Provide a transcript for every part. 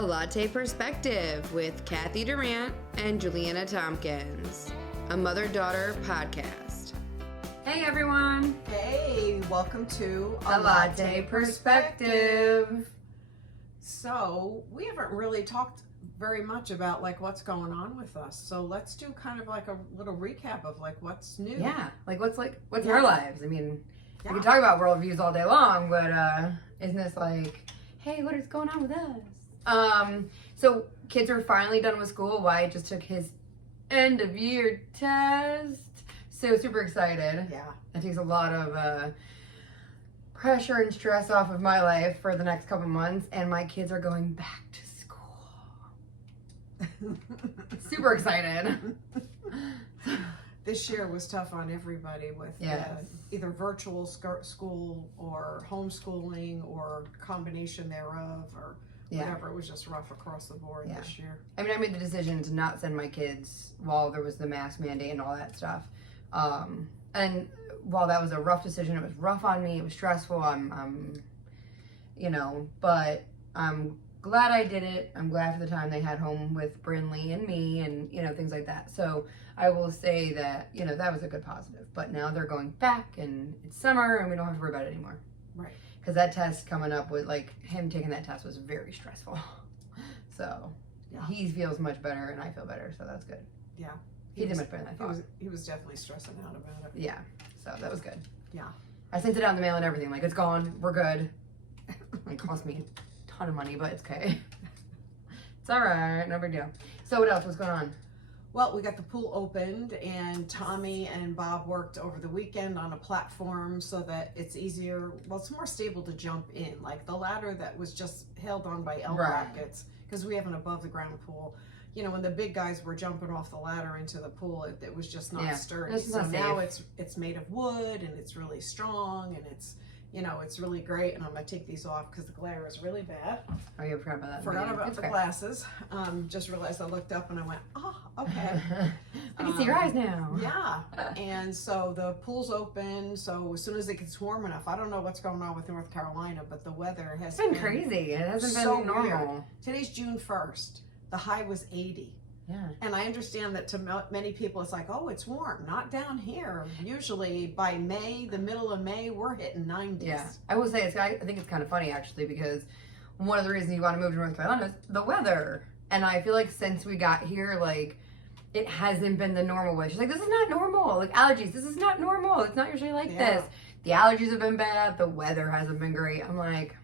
A Latte Perspective with Kathy Durant and Juliana Tompkins, a mother-daughter podcast. Hey everyone! Hey, welcome to A Latte Perspective. So, we haven't really talked very much about like what's going on with us. So let's do kind of like a little recap of like what's new. Yeah, what's our lives? I mean, Yeah. we can talk about worldviews all day long, but isn't this like, hey, what is going on with us? So kids are finally done with school. Wyatt just took his end of year test. So super excited. Yeah. That takes a lot of pressure and stress off of my life for the next couple months, and my kids are going back to school. Super excited. This year was tough on everybody with Yes. either virtual school or homeschooling or combination thereof or whatever. It was just rough across the board this year. I mean, I made the decision to not send my kids while there was the mask mandate and all that stuff. And while that was a rough decision, it was rough on me. It was stressful. But I'm glad I did it. I'm glad for the time they had home with Brinley and me and, things like that. So I will say that, that was a good positive. But now they're going back and it's summer and we don't have to worry about it anymore. Right. Because that test coming up with, him taking that test was very stressful. So he feels much better and I feel better. So that's good. Yeah. He did much better than I thought. He was definitely stressing out about it. Yeah. So that was good. Yeah. I sent it out in the mail and everything. It's gone. We're good. It cost me a ton of money, but it's okay. It's all right. No big deal. So what else? What's going on? Well, we got the pool opened and Tommy and Bob worked over the weekend on a platform so that it's easier. Well, it's more stable to jump in. Like the ladder that was just held on by L brackets, because we have an above the ground pool. When the big guys were jumping off the ladder into the pool, it was just not sturdy. So now it's made of wood and it's really strong and it's really great. And I'm gonna take these off because the glare is really bad. Oh, you forgot about that. Forgot about the glasses. Just realized I looked up and I went, oh, okay. I can see your eyes now. Yeah. And so the pool's open. So as soon as it gets warm enough, I don't know what's going on with North Carolina, but the weather has been crazy. It hasn't so been normal. Weird. Today's June 1st. The high was 80. Yeah. And I understand that to many people it's like, oh, it's warm. Not down here. Usually by May, the middle of May, we're hitting 90s. Yeah. I will say, I think it's kind of funny actually, because one of the reasons you want to move to North Carolina is the weather. And I feel like since we got here, it hasn't been the normal way. She's like, this is not normal. Allergies, this is not normal. It's not usually like this. The allergies have been bad. The weather hasn't been great. I'm like,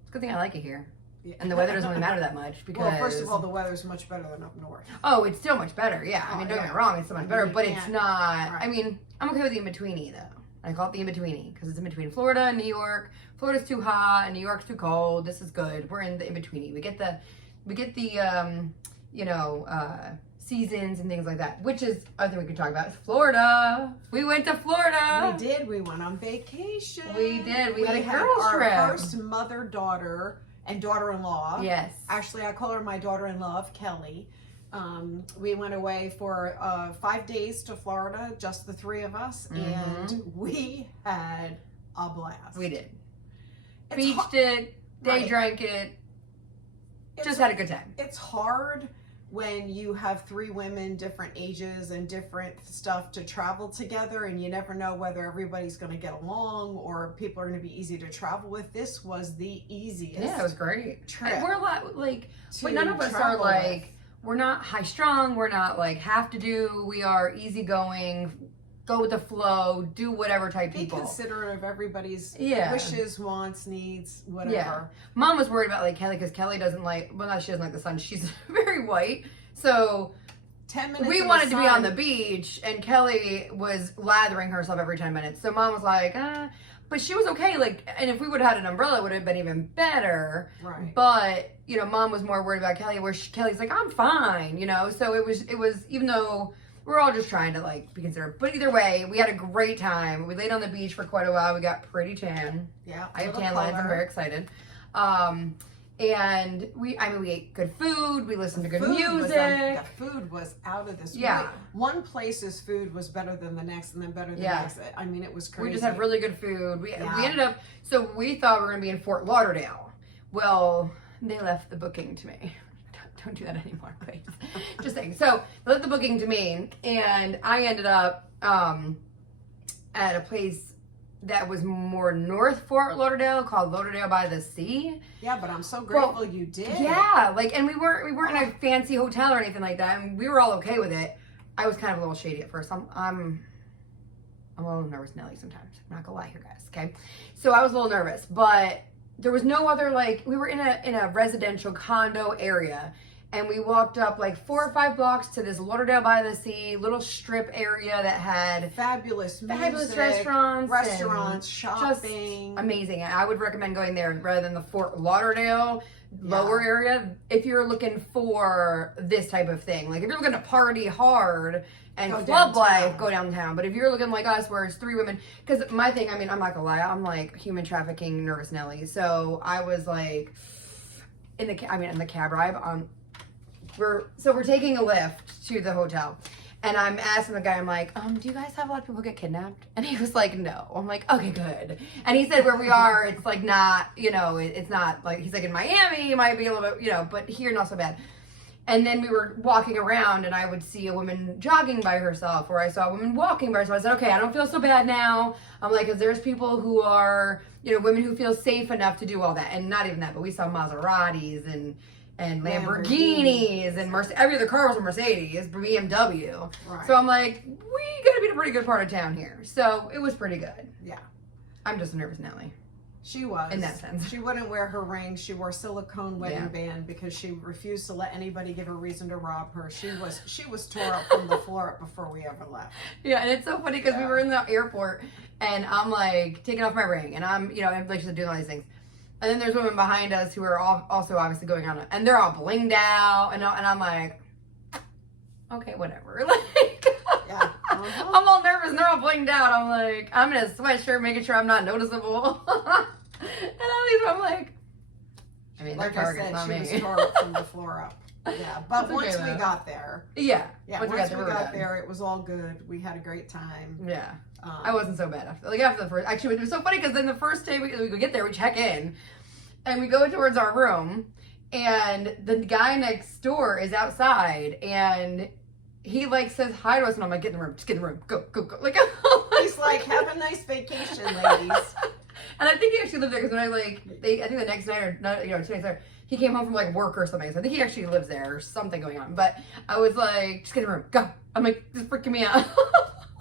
it's a good thing I like it here. Yeah. And the weather doesn't really matter that much because... Well, first of all, the weather's much better than up north. Oh, it's still much better, yeah. I mean, don't get me wrong, it's so much better, but it's not... Right. I mean, I'm okay with the in-betweeny, though. I call it the in-betweeny because it's in between Florida and New York. Florida's too hot and New York's too cold. This is good. We're in the in-betweeny. We get the seasons and things like that, which is, I think we could talk about, Florida. We went to Florida. We did. We went on vacation. We did. We had a girls' trip. Our first mother-daughter and daughter-in-law. Yes. Actually, I call her my daughter-in-law, Kelly. We went away for 5 days to Florida, just the three of us, and we had a blast. We did. Beached it, day drank it, just had a good time. It's hard when you have three women, different ages and different stuff to travel together, and you never know whether everybody's going to get along or people are going to be easy to travel with. This was the easiest. Yeah, it was great. Trip. And we're a lot but none of us are we're not high strung. We're not have to do. We are easygoing, go with the flow, do whatever type people. Be considerate of everybody's wishes, wants, needs, whatever. Yeah. Mom was worried about Kelly because Kelly doesn't she doesn't like the sun. She's very white. So 10 minutes we wanted to be on the beach and Kelly was lathering herself every 10 minutes. So Mom was like, but she was okay. And if we would have had an umbrella, it would have been even better. Right. But, Mom was more worried about Kelly, where Kelly's like, I'm fine, So it was, even though we're all just trying to be considerate. But either way, we had a great time. We laid on the beach for quite a while. We got pretty tan. Yeah. I have tan lines. I'm very excited. And we ate good food. We listened to good music. The food was out of this. Yeah. One place's food was better than the next, and then better than the next. I mean, it was crazy. We just had really good food. We ended up. So we thought we were going to be in Fort Lauderdale. Well, they left the booking to me. Don't do that anymore, please. Just saying. So they left the booking to me, and I ended up at a place that was more North Fort Lauderdale called Lauderdale by the Sea. Yeah, but I'm so grateful you did. Yeah, like, and we weren't in a fancy hotel or anything like that, and we were all okay with it. I was kind of a little shady at first. I'm a little nervous, Nelly, sometimes. I'm not gonna lie here, guys. Okay, so I was a little nervous, but there was no other, like, we were in a residential condo area, and we walked up like 4 or 5 blocks to this Lauderdale by the Sea little strip area that had fabulous music, restaurants, shopping. Just amazing. I would recommend going there rather than the Fort Lauderdale lower area if you're looking for this type of thing. Like if you're looking to party hard and club life, go downtown. But if you're looking like us where it's 3 women, because my thing, I mean, I'm not gonna lie, I'm like human trafficking nervous Nelly. So I was like in the cab ride we're taking a lift to the hotel, and I'm asking the guy, I'm like, do you guys have a lot of people get kidnapped? And he was like, no. I'm like, okay, good. And he said where we are, it's like not, it's not like, he's like in Miami, it might be a little bit, but here not so bad. And then we were walking around, and I would see a woman jogging by herself, or I saw a woman walking by herself. I said, okay, I don't feel so bad now. I'm like, because there's people who are, women who feel safe enough to do all that. And not even that, but we saw Maseratis and Lamborghinis and every other car was a Mercedes, BMW. Right. So I'm like, we gotta be in a pretty good part of town here. So it was pretty good. Yeah. I'm just a nervous Nelly. She was. In that sense. She wouldn't wear her ring. She wore silicone wedding band because she refused to let anybody give her reason to rob her. She was tore up from the floor up before we ever left. Yeah, and it's so funny because we were in the airport, and I'm like taking off my ring, and I'm like just doing all these things. And then there's women behind us who are also obviously going on, and they're all blinged out, and I'm like, okay, whatever. Like, I'm all nervous, and they're all blinged out. I'm like, I'm in a sweatshirt, making sure I'm not noticeable. And at least I'm like, I mean, like they're targets, not me. She was tore up from the floor up. Yeah, but once we got there. Yeah. Once we got there, it was all good. We had a great time. Yeah. I wasn't so bad after the first. Actually, it was so funny because then the first day we get there, we check in, and we go towards our room, and the guy next door is outside, and he like says hi to us, and I'm like, get in the room, just get in the room, go. Like he's like, have a nice vacation, ladies. And I think he actually lived there because when I think the next night or not, 2 nights later, he came home from like work or something. So I think he actually lives there or something going on. But I was like, just get in the room, go. I'm like, this is freaking me out.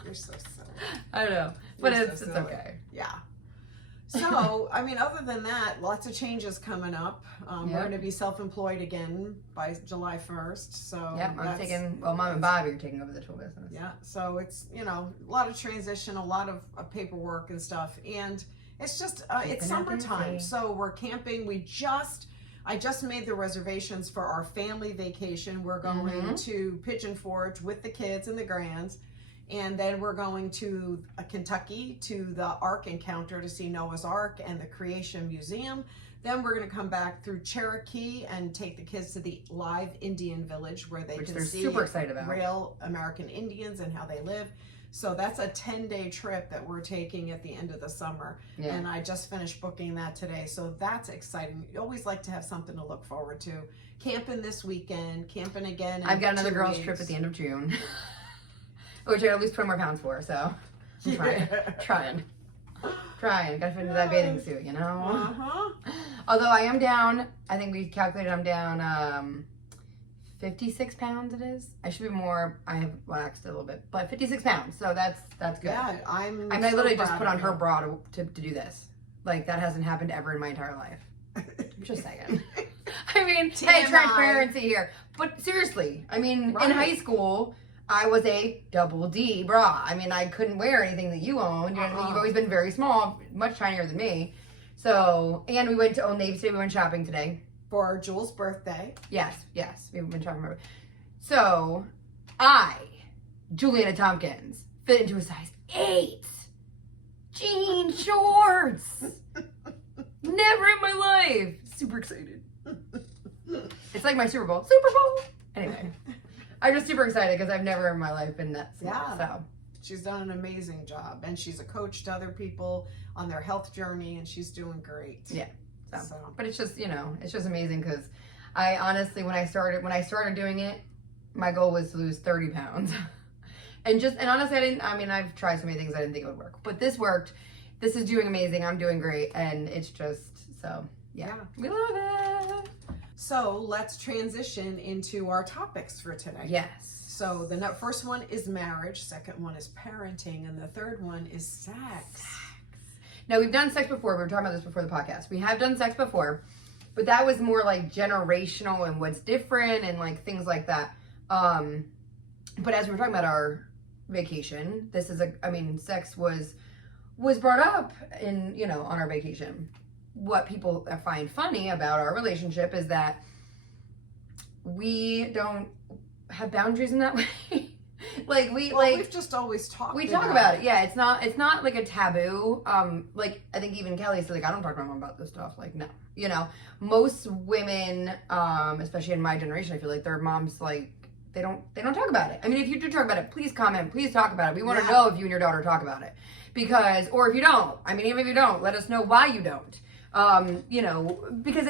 You're so silly. I don't know, but it's okay. Yeah. So, I mean, other than that, lots of changes coming up. We're going to be self-employed again by July 1st. So yeah, Mom and Bobby are taking over the tool business. Yeah, so it's, a lot of transition, a lot of paperwork and stuff. And it's just, it's summertime. So we're camping. I just made the reservations for our family vacation. We're going to Pigeon Forge with the kids and the grands. And then we're going to Kentucky to the Ark Encounter to see Noah's Ark and the Creation Museum. Then we're going to come back through Cherokee and take the kids to the live Indian village where they can see super excited about. Real American Indians and how they live. So that's a 10-day trip that we're taking at the end of the summer. Yeah. And I just finished booking that today. So that's exciting. You always like to have something to look forward to. Camping this weekend, camping again. I've got another girls' trip at the end of June. Which I gotta lose 20 more pounds for, so I'm trying. Gotta fit into that bathing suit, Although I am down, I think we calculated I'm down 56 pounds it is. I should be more, I have waxed a little bit, but 56 pounds, so that's good. Yeah, I literally just put on her bra to do this. Like, that hasn't happened ever in my entire life. Just saying. I mean, hey, transparency here. But seriously, I mean, in high school, I was a double D bra. I mean, I couldn't wear anything that you own. You've always been very small, much tinier than me. So, and we went to Old Navy today. We went shopping today. For Jules' birthday. Yes. We've been shopping. So, I, Juliana Tompkins, fit into a size 8 jean shorts. Never in my life. Super excited. It's like my Super Bowl. Anyway. I'm just super excited because I've never in my life been that small. Yeah. So she's done an amazing job, and she's a coach to other people on their health journey, and she's doing great. Yeah. So. But it's just, it's just amazing because I honestly, when I started doing it, my goal was to lose 30 pounds. and honestly, I've tried so many things I didn't think it would work, but this worked. This is doing amazing. I'm doing great. And it's just, so yeah. We love it. So let's transition into our topics for today. Yes. So the first one is marriage, second one is parenting, and the third one is sex. Now, we've done sex before. We were talking about this before the podcast. We have done sex before, but that was more like generational and what's different and like things like that. But as we were talking about our vacation, sex was brought up in, on our vacation. What people find funny about our relationship is that we don't have boundaries in that way. We've just always talked. We talk about it. Yeah, it's not like a taboo. I think even Kelly said, I don't talk to my mom about this stuff. No, most women, especially in my generation, I feel like their moms they don't talk about it. If you do talk about it, please comment. Please talk about it. We want to know if you and your daughter talk about it, or if you don't. Even if you don't, let us know why you don't. Because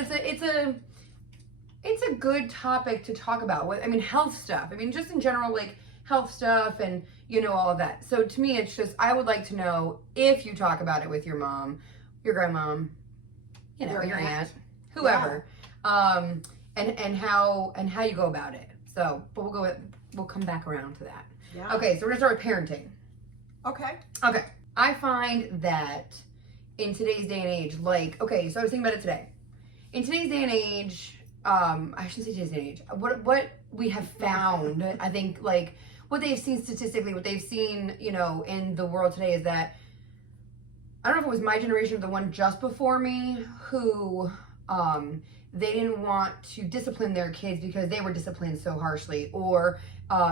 it's a good topic to talk about. Health stuff. Just in general, health stuff and, all of that. So to me, it's just, I would like to know if you talk about it with your mom, your grandmom, your aunt, whoever, and how you go about it. So, but we'll come back around to that. Yeah. Okay. So we're gonna start with parenting. Okay. I find that in today's day and age, so I was thinking about it today. In today's day and age, I shouldn't say today's day and age. What we have found, I think, what they've seen statistically, what they've seen, in the world today is that, I don't know if it was my generation or the one just before me, who, they didn't want to discipline their kids because they were disciplined so harshly, or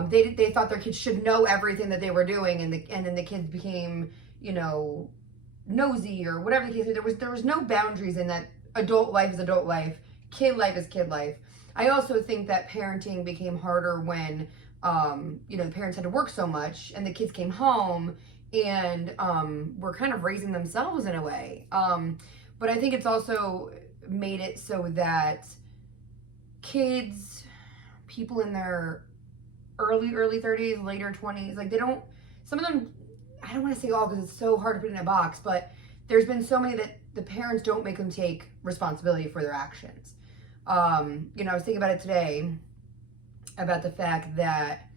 they thought their kids should know everything that they were doing, and then the kids became, nosy or whatever the case is. There was no boundaries in that. Adult life is adult life. Kid life is kid life. I also think that parenting became harder when, the parents had to work so much and the kids came home and were kind of raising themselves in a way. But I think it's also made it so that kids, people in their early 30s, later 20s, some of them, I don't want to say all because it's so hard to put in a box, but there's been so many that the parents don't make them take responsibility for their actions. I was thinking about it today, about the fact that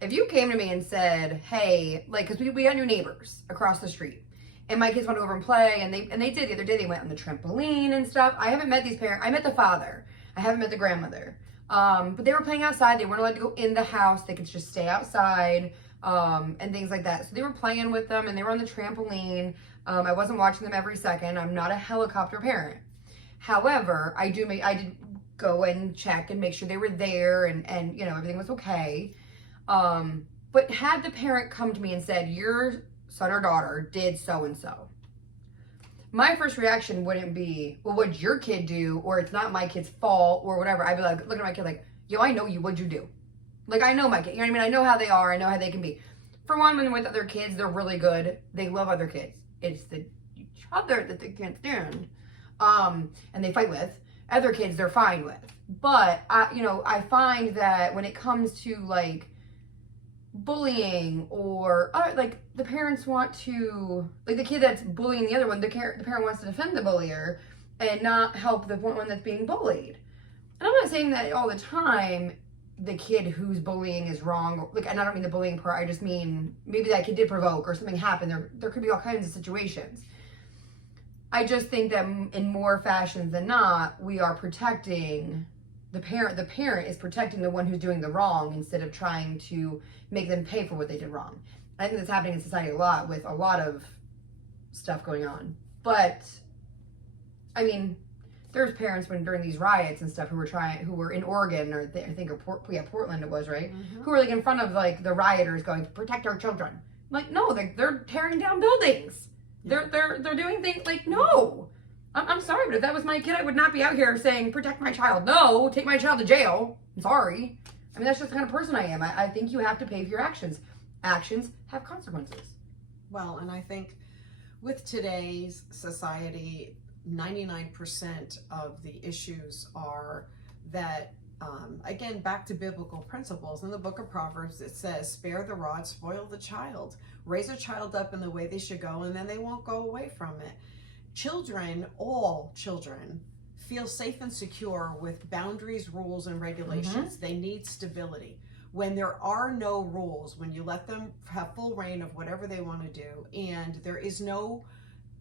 if you came to me and said, hey, because we got new neighbors across the street, and my kids went over and play, and they did the other day, they went on the trampoline and stuff. I haven't met these parents. I met the father. I haven't met the grandmother. But they were playing outside. They weren't allowed to go in the house. They could just stay outside, and things like that. So they were playing with them, and they were on the trampoline. I wasn't watching them every second. I'm not a helicopter parent. However, I did go and check and make sure they were there and everything was okay. But had the parent come to me and said, your son or daughter did so-and-so, my first reaction wouldn't be, well, what'd your kid do? Or it's not my kid's fault or whatever. I'd be looking at my kid yo, I know you, what'd you do? I know my kid, I know how they are. I know how they can be. For one, when with other kids, they're really good. They love other kids. It's each other that they can't stand. And they fight with. Other kids, they're fine with. But, I find that when it comes to, bullying or, the parents want to, the kid that's bullying the other one, the parent wants to defend the bullier and not help the one that's being bullied. And I'm not saying that all the time the kid who's bullying is wrong. And I don't mean the bullying part. I just mean maybe that kid did provoke or something happened. There could be all kinds of situations. I just think that in more fashions than not, we are protecting the parent. The parent is protecting the one who's doing the wrong instead of trying to make them pay for what they did wrong. I think that's happening in society a lot with a lot of stuff going on. But, there's parents during these riots and stuff who were in Oregon or Portland it was, right? Mm-hmm. Who were in front of the rioters going, protect our children. No, they're tearing down buildings. Yeah. They're doing things no. I'm sorry, but if that was my kid, I would not be out here saying, protect my child. No, take my child to jail. I'm sorry. That's just the kind of person I am. I think you have to pay for your actions. Actions have consequences. Well, and I think with today's society, 99% of the issues are that, again, back to biblical principles. In the book of Proverbs, it says, spare the rod, spoil the child. Raise a child up in the way they should go, and then they won't go away from it. Children, all children, feel safe and secure with boundaries, rules, and regulations. They need stability. When there are no rules, when you let them have full reign of whatever they want to do, and there is no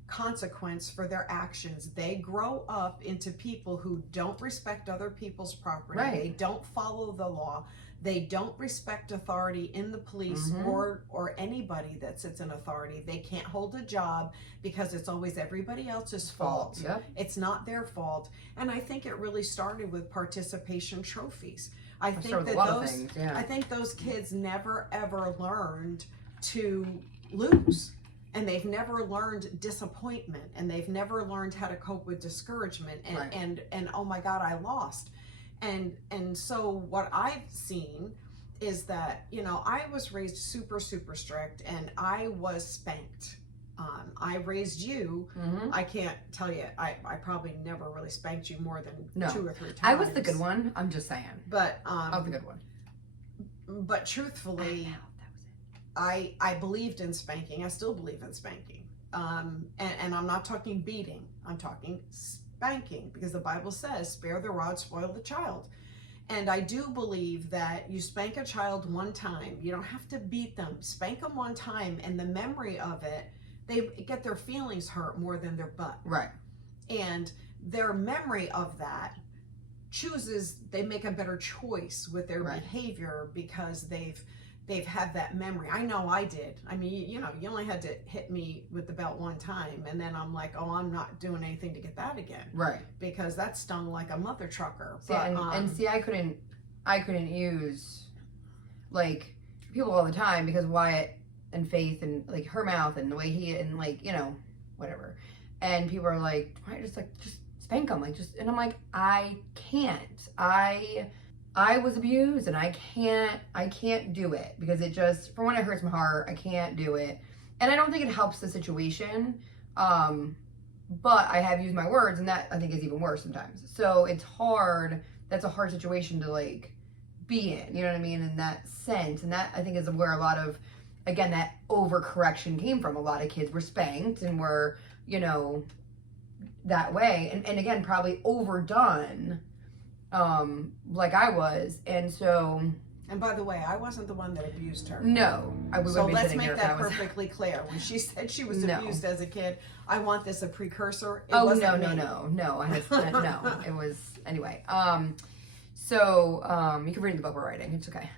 consequence for their actions, they grow up into people who don't respect other people's property. Right. They don't follow the law. They don't respect authority in the police or anybody that sits in authority. They can't hold a job because it's always everybody else's fault. Yep. It's not their fault. And I think it really started with participation trophies. I think that those I think those kids never ever learned to lose. And they've never learned disappointment, and they've never learned how to cope with discouragement and oh my God, I lost. And so what I've seen is that, you know, I was raised super, super strict, and I was spanked. I raised you. I can't tell you, I probably never really spanked you more than 2 or 3 times. I was the good one. I'm just saying. But I was the good one. But truthfully, I believed in spanking. I still believe in spanking. And I'm not talking beating. I'm talking spanking, because the Bible says, spare the rod, spoil the child. And I do believe that you spank a child one time. You don't have to beat them. Spank them one time, and the memory of it, they get their feelings hurt more than their butt. Right. And their memory of that they make a better choice with their behavior because they've had that memory. I know I did. I mean, you know, you only had to hit me with the belt one time, and then I'm like, oh, I'm not doing anything to get that again. Right. Because that stung like a mother trucker. See, but, and see, I couldn't use, like, people all the time, because Wyatt and Faith and, like, her mouth and the way he, and, like, you know, whatever. And people are like, why just spank him, like, just, and I'm like, I can't. I was abused, and I can't do it, because it just, for when it hurts my heart, I can't do it. And I don't think it helps the situation. But I have used my words, and that I think is even worse sometimes. So it's hard. That's a hard situation to, like, be in, you know what I mean? In that sense. And that, I think, is where a lot of, again, that overcorrection came from. A lot of kids were spanked and were, you know, that way. And again, probably overdone, like I was. And so, and by the way, I wasn't the one that abused her. no, So let's make that perfectly clear. When she said she was abused as a kid, I want this a precursor. It wasn't me. No. I had, no, it was, anyway. So, you can read the book we're writing. It's okay.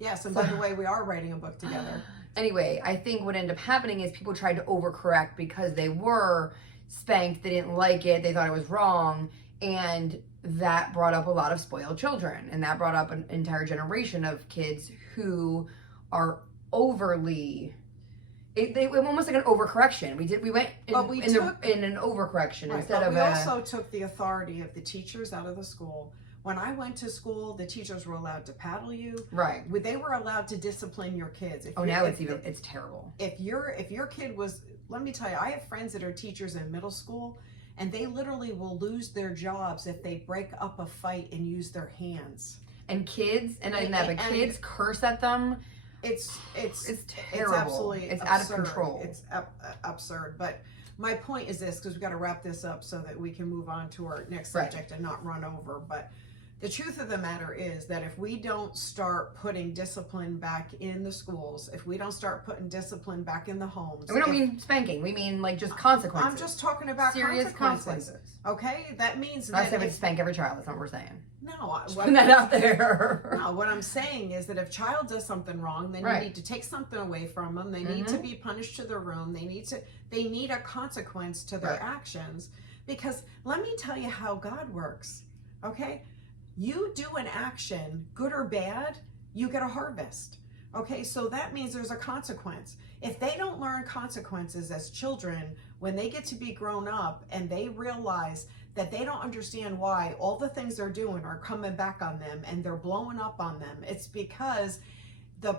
Yes, and by the way, we are writing a book together. Anyway, I think what ended up happening is people tried to overcorrect because they were spanked. They didn't like it. They thought it was wrong. And that brought up a lot of spoiled children. And that brought up an entire generation of kids who are overly... It almost like an overcorrection. We went in an overcorrection instead of we also took the authority of the teachers out of the school. When I went to school, the teachers were allowed to paddle you. Right. They were allowed to discipline your kids. It's terrible. If your kid was, let me tell you, I have friends that are teachers in middle school, and they literally will lose their jobs if they break up a fight and use their hands. And kids, kids curse at them. It's terrible. It's absolutely it's absurd. Out of control. It's absurd. But my point is this, because we've got to wrap this up so that we can move on to our next subject and not run over. But the truth of the matter is that if we don't start putting discipline back in the schools, if we don't start putting discipline back in the homes. And we don't mean spanking. We mean, like, just consequences. I'm just talking about serious consequences. Okay? That means I say we spank every child. That's not what we're saying. No. Put that out there. No, what I'm saying is that if child does something wrong, then you need to take something away from them. They need to be punished to their room. They need a consequence to their actions. Because let me tell you how God works. Okay? You do an action, good or bad, you get a harvest. Okay, so that means there's a consequence. If they don't learn consequences as children, when they get to be grown up and they realize that they don't understand why all the things they're doing are coming back on them and they're blowing up on them, it's because the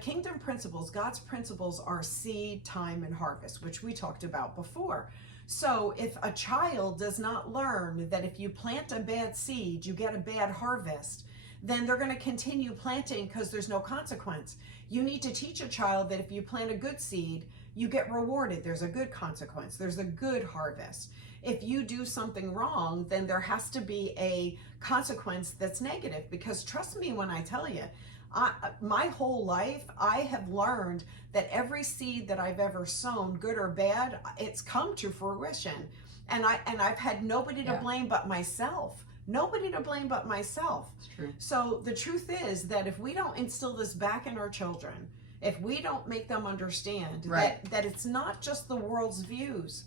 kingdom principles, God's principles, are seed, time, and harvest, which we talked about before. So if a child does not learn that if you plant a bad seed, you get a bad harvest, then they're going to continue planting because there's no consequence. You need to teach a child that if you plant a good seed, you get rewarded. There's a good consequence. There's a good harvest. If you do something wrong, then there has to be a consequence that's negative, because trust me when I tell you, my whole life, I have learned that every seed that I've ever sown, good or bad, it's come to fruition. And I've had nobody to blame but myself. Nobody to blame but myself. It's true. So the truth is that if we don't instill this back in our children, if we don't make them understand that it's not just the world's views,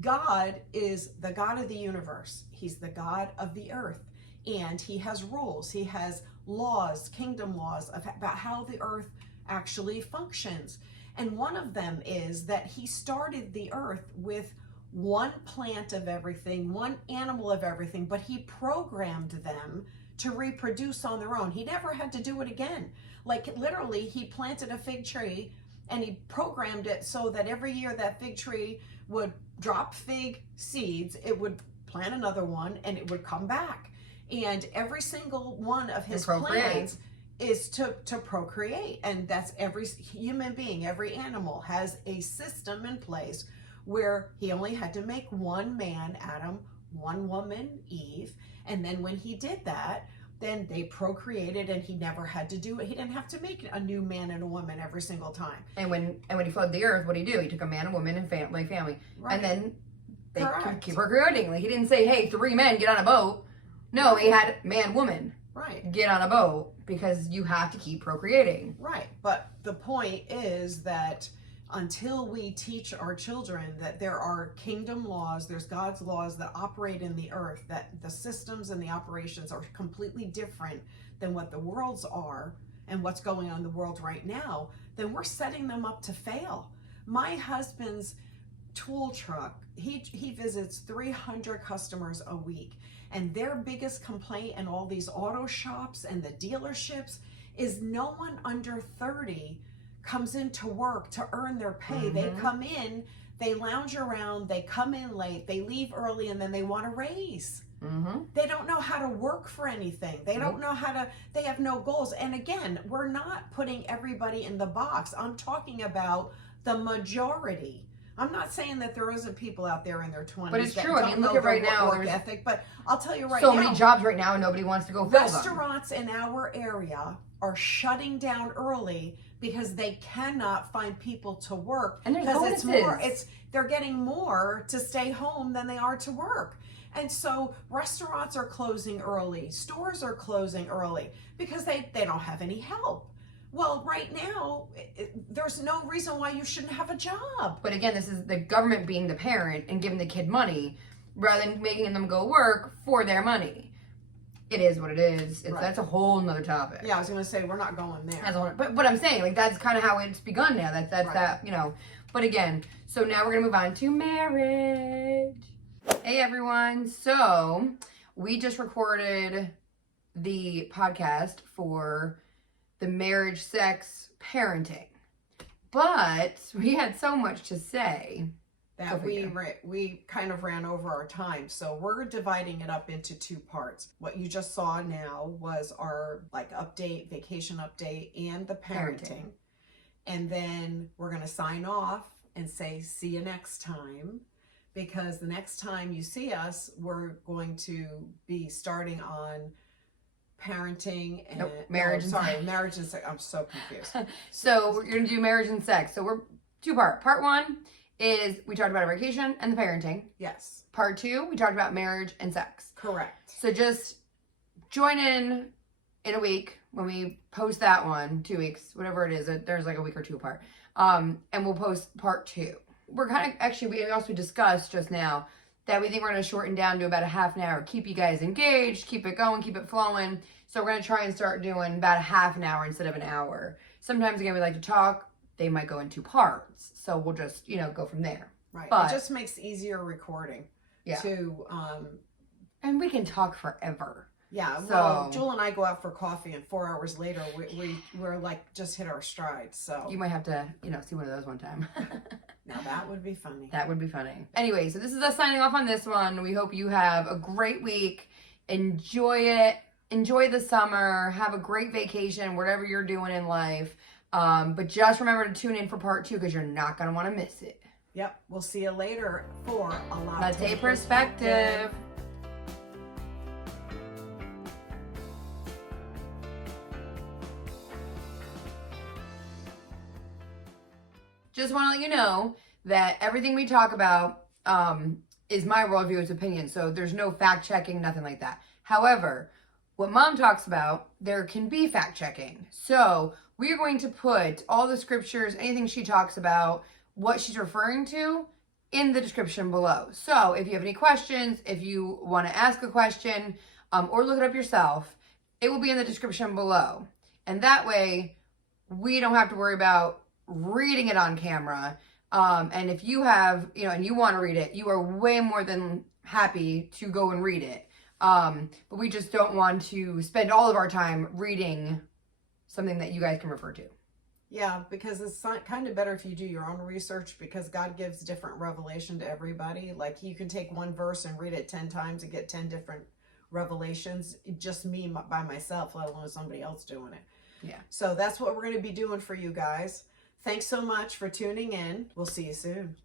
God is the God of the universe. He's the God of the earth. And he has rules. He has laws, kingdom laws about how the earth actually functions. And one of them is that he started the earth with one plant of everything, one animal of everything, but he programmed them to reproduce on their own. He never had to do it again. Like literally, he planted a fig tree and he programmed it so that every year that fig tree would drop fig seeds, it would plant another one and it would come back. And every single one of his plants is to procreate. And that's every human being, every animal has a system in place where he only had to make one man, Adam, one woman, Eve. And then when he did that, then they procreated and he never had to do it. He didn't have to make a new man and a woman every single time. And when he flooded the earth, what did he do? He took a man, a woman, and family. Right. And then they could keep procreating. Like he didn't say, hey, 3 men, get on a boat. No, he had man, woman. Right. Get on a boat, because you have to keep procreating. Right. But the point is that until we teach our children that there are kingdom laws, there's God's laws that operate in the earth, that the systems and the operations are completely different than what the world's are and what's going on in the world right now, then we're setting them up to fail. My husband's tool truck, he visits 300 customers a week. And their biggest complaint in all these auto shops and the dealerships is no one under 30 comes into work to earn their pay. Mm-hmm. They come in, they lounge around, they come in late, they leave early, and then they want a raise. Mm-hmm. They don't know how to work for anything. They don't know how to, they have no goals. And again, we're not putting everybody in the box. I'm talking about the majority. I'm not saying that there isn't people out there in their 20s. But it's true. I mean, look at right now. Work ethic, but I'll tell you right now. So many jobs right now and nobody wants to go fill them. Restaurants in our area are shutting down early because they cannot find people to work. And there's bonuses. They're getting more to stay home than they are to work. And so restaurants are closing early. Stores are closing early because they don't have any help. Well, right now, there's no reason why you shouldn't have a job. But again, this is the government being the parent and giving the kid money rather than making them go work for their money. It is what it is. That's a whole nother topic. Yeah, I was going to say, we're not going there. But what I'm saying, like, that's kind of how it's begun now. That's that, you know. But again, so now we're going to move on to marriage. Hey, everyone. So we just recorded the podcast for the marriage, sex, parenting. But we had so much to say that we kind of ran over our time. So we're dividing it up into 2 parts. What you just saw now was our update, vacation update, and the parenting. And then we're going to sign off and say, see you next time. Because the next time you see us, we're going to be starting on parenting and marriage and sex. I'm so confused. So we're going to do marriage and sex. So we're 2-part. Part 1 is we talked about our vacation and the parenting. Yes. Part 2, we talked about marriage and sex. Correct. So just join in a week when we post that one, 2 weeks, whatever it is. There's like a week or 2 apart. And we'll post part 2. We're kind of, we also discussed just now that we think we're going to shorten down to about a half an hour. Keep you guys engaged, keep it going, keep it flowing. So we're going to try and start doing about a half an hour instead of an hour. Sometimes, again, we like to talk. They might go in 2 parts. So we'll just, go from there. Right. But it just makes easier recording. Yeah. To, and we can talk forever. Yeah, So- well, Jewel and I go out for coffee, and 4 hours later, we're like just hit our stride. So You might have to, see one of those one time. now that would be funny. That would be funny. Anyway, so this is us signing off on this one. We hope you have a great week. Enjoy it. Enjoy the summer. Have a great vacation, whatever you're doing in life. But just remember to tune in for part 2 because you're not going to want to miss it. Yep, we'll see you later for a Latte Perspective. Just want to let you know that everything we talk about is my worldview, its opinion. So there's no fact checking, nothing like that. However, what Mom talks about, there can be fact checking. So we are going to put all the scriptures, anything she talks about, what she's referring to, in the description below. So if you have any questions, if you want to ask a question, or look it up yourself, it will be in the description below. And that way, we don't have to worry about reading it on camera. And if you have, and you want to read it, you are way more than happy to go and read it. But we just don't want to spend all of our time reading something that you guys can refer to. Yeah, because it's kind of better if you do your own research, because God gives different revelation to everybody. Like, you can take one verse and read it 10 times and get 10 different revelations. Just me by myself, let alone somebody else doing it. Yeah. So that's what we're going to be doing for you guys. Thanks so much for tuning in. We'll see you soon.